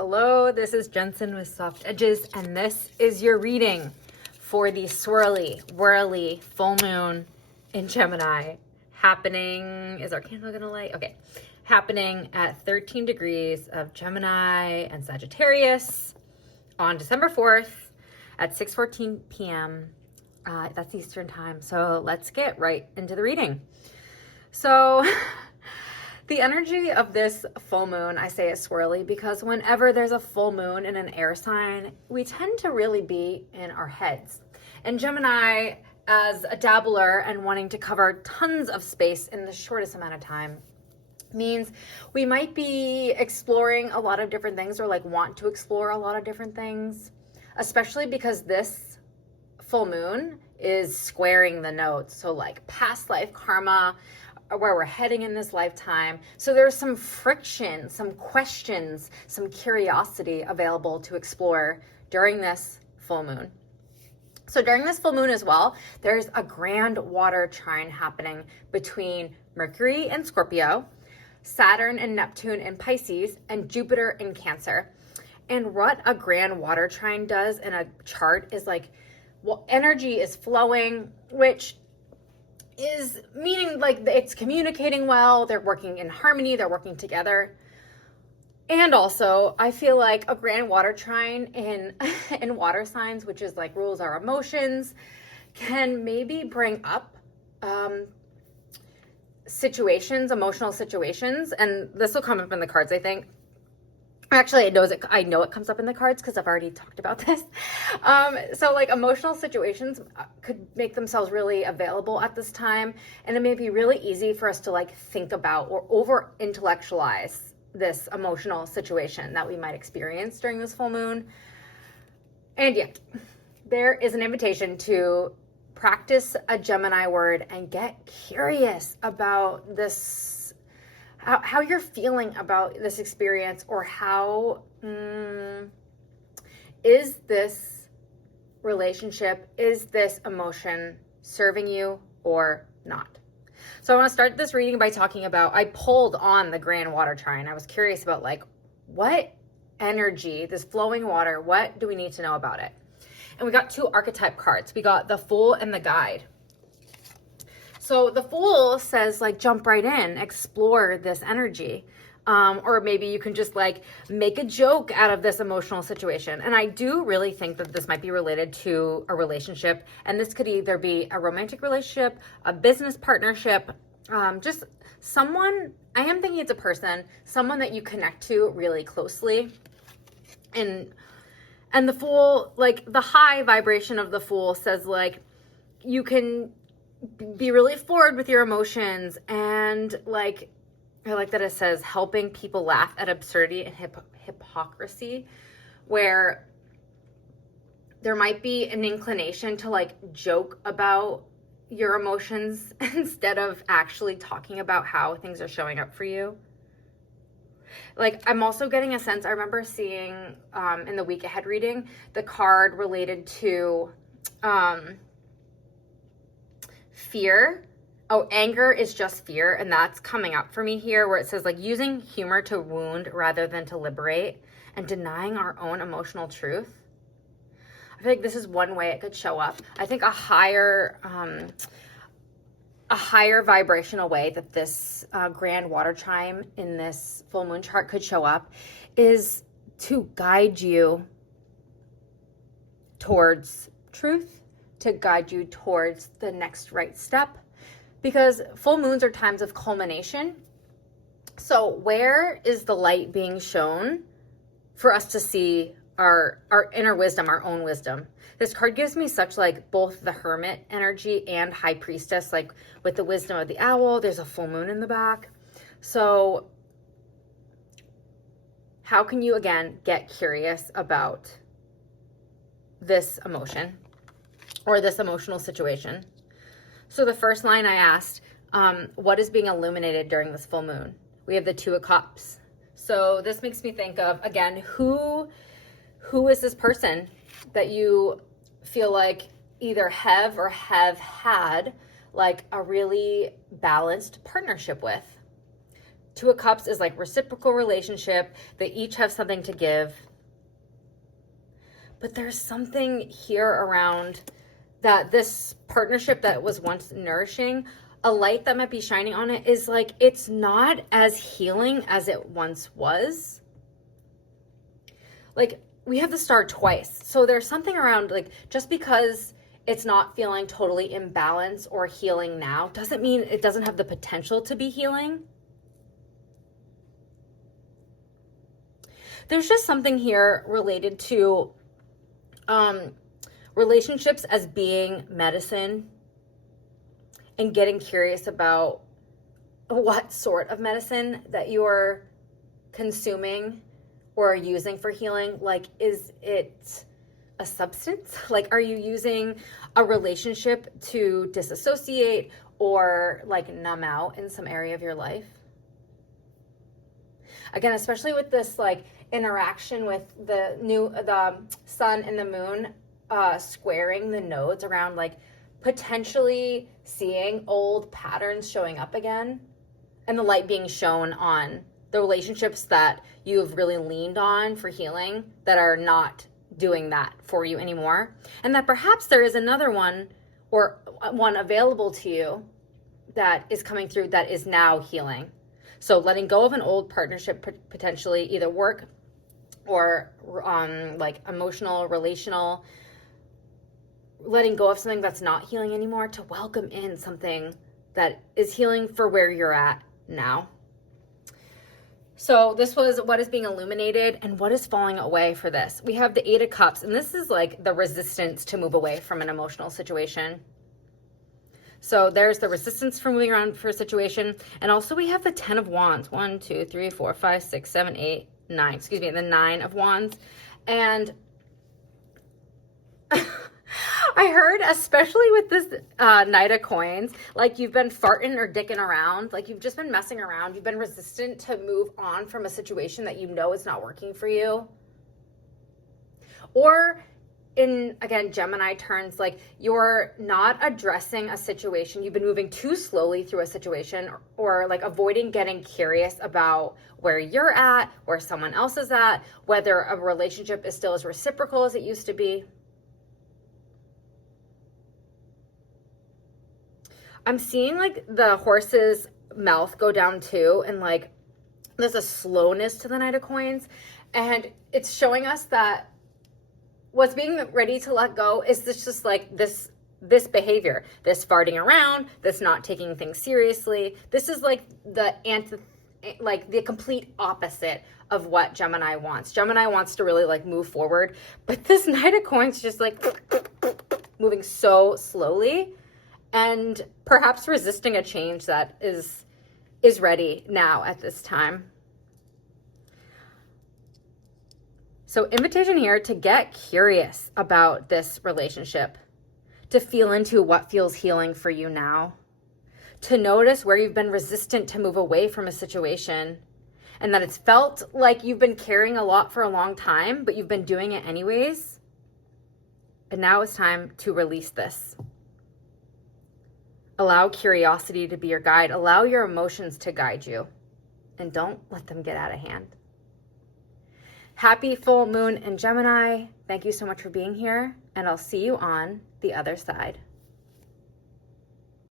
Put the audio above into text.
Hello, this is Jensen with Soft Edges, and this is your reading for the swirly, whirly full moon in Gemini happening. Is our candle gonna light? Okay. Happening at 13 degrees of Gemini and Sagittarius on December 4th at 6:14 p.m. That's Eastern time. So let's get right into the reading. So the energy of this full moon, I say it's swirly because whenever there's a full moon in an air sign, we tend to really be in our heads. And Gemini, as a dabbler and wanting to cover tons of space in the shortest amount of time, means we might be exploring a lot of different things or want to explore a lot of different things, especially because this full moon is squaring the nodes. So past life karma, where we're heading in this lifetime. So there's some friction, some questions, some curiosity available to explore during this full moon. So during this full moon as well, there's a grand water trine happening between Mercury and Scorpio, Saturn and Neptune in Pisces, and Jupiter in Cancer. And what a grand water trine does in a chart is energy is flowing, which is meaning it's communicating well, they're working in harmony, they're working together. And also, I feel like a grand water trine in water signs, which is rules our emotions, can maybe bring up situations, emotional situations, and this will come up in the cards, I think. Actually, I know it comes up in the cards because I've already talked about this. So emotional situations could make themselves really available at this time, and it may be really easy for us to think about or over intellectualize this emotional situation that we might experience during this full moon. And yet, there is an invitation to practice a Gemini word and get curious about this, how you're feeling about this experience, or how is this relationship, is this emotion serving you or not? So I want to start this reading by talking about, I pulled on the grand water trine. I was curious about what energy, this flowing water, what do we need to know about it? And we got two archetype cards. We got the Fool and the Guide. So the Fool says jump right in, explore this energy. Or maybe you can just make a joke out of this emotional situation. And I do really think that this might be related to a relationship. And this could either be a romantic relationship, a business partnership, just someone, I am thinking it's a person, someone that you connect to really closely. And the Fool, the high vibration of the Fool says you can be really forward with your emotions, and I like that it says helping people laugh at absurdity and hypocrisy, where there might be an inclination to joke about your emotions instead of actually talking about how things are showing up for you. I'm also getting a sense, I remember seeing in the week ahead reading, the card related to fear. Oh, anger is just fear. And that's coming up for me here, where it says using humor to wound rather than to liberate, and denying our own emotional truth. I feel this is one way it could show up. I think a higher vibrational way that this grand water chime in this full moon chart could show up is to guide you towards truth, to guide you towards the next right step, because full moons are times of culmination. So where is the light being shown for us to see our inner wisdom, our own wisdom? This card gives me such both the Hermit energy and High Priestess, with the wisdom of the owl. There's a full moon in the back. So how can you again get curious about this emotion or this emotional situation? So the first line I asked, what is being illuminated during this full moon? We have the Two of Cups. So this makes me think of, again, who is this person that you feel either have or have had a really balanced partnership with? Two of Cups is like reciprocal relationship. They each have something to give. But there's something here around that this partnership that was once nourishing, a light that might be shining on it is like, it's not as healing as it once was. Like, we have the Star twice. So there's something around, like, just because it's not feeling totally imbalanced or healing now doesn't mean it doesn't have the potential to be healing. There's just something here related to relationships as being medicine and getting curious about what sort of medicine that you're consuming or using for healing. Like, is it a substance? Like, are you using a relationship to disassociate or like numb out in some area of your life? Again, especially with this like interaction with the sun and the moon squaring the nodes around, like potentially seeing old patterns showing up again, and the light being shown on the relationships that you've really leaned on for healing that are not doing that for you anymore, and that perhaps there is another one or one available to you that is coming through that is now healing. So letting go of an old partnership, potentially either work or like emotional, relational, letting go of something that's not healing anymore to welcome in something that is healing for where you're at now. So this was what is being illuminated and what is falling away for this. We have the Eight of Cups, and this is like the resistance to move away from an emotional situation. So there's the resistance for moving around for a situation. And also we have the 10 of Wands. 1, 2, 3, 4, 5, 6, 7, 8, 9. Excuse me, the 9 of Wands. And I heard, especially with this Knight of Coins, like you've been farting or dicking around. Like you've just been messing around. You've been resistant to move on from a situation that you know is not working for you. Or in, again, Gemini turns, like you're not addressing a situation. You've been moving too slowly through a situation, or like avoiding getting curious about where you're at, where someone else is at, whether a relationship is still as reciprocal as it used to be. I'm seeing like the horse's mouth go down too, and like there's a slowness to the Knight of Coins, and it's showing us that what's being ready to let go is this just like this behavior, this farting around, this not taking things seriously. This is like the complete opposite of what Gemini wants. Gemini wants to really like move forward, but this Knight of Coins just like moving so slowly and perhaps resisting a change that is ready now at this time. So invitation here to get curious about this relationship, to feel into what feels healing for you now, to notice where you've been resistant to move away from a situation, and that it's felt like you've been carrying a lot for a long time, but you've been doing it anyways. And now it's time to release this. Allow curiosity to be your guide. Allow your emotions to guide you, and don't let them get out of hand. Happy full moon in Gemini. Thank you so much for being here, and I'll see you on the other side.